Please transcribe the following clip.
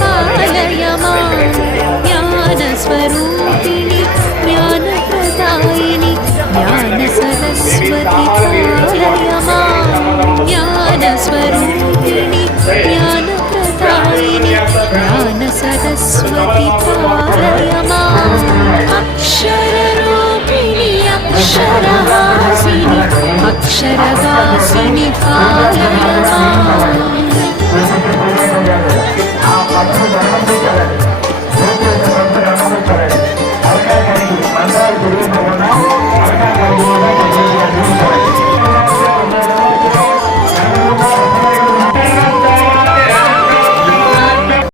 पालय मां ज्ञानस्वरूपिणि ज्ञानप्रदायिनि ज्ञानसरस्वती पालय मां ज्ञानस्वरूपिणि ज्ञानप्रदायिनि ज्ञानसरस्वती पालय माम् अक्षररूपिणि अक्षरवासिनि अक्षरवासिनि पालय माम्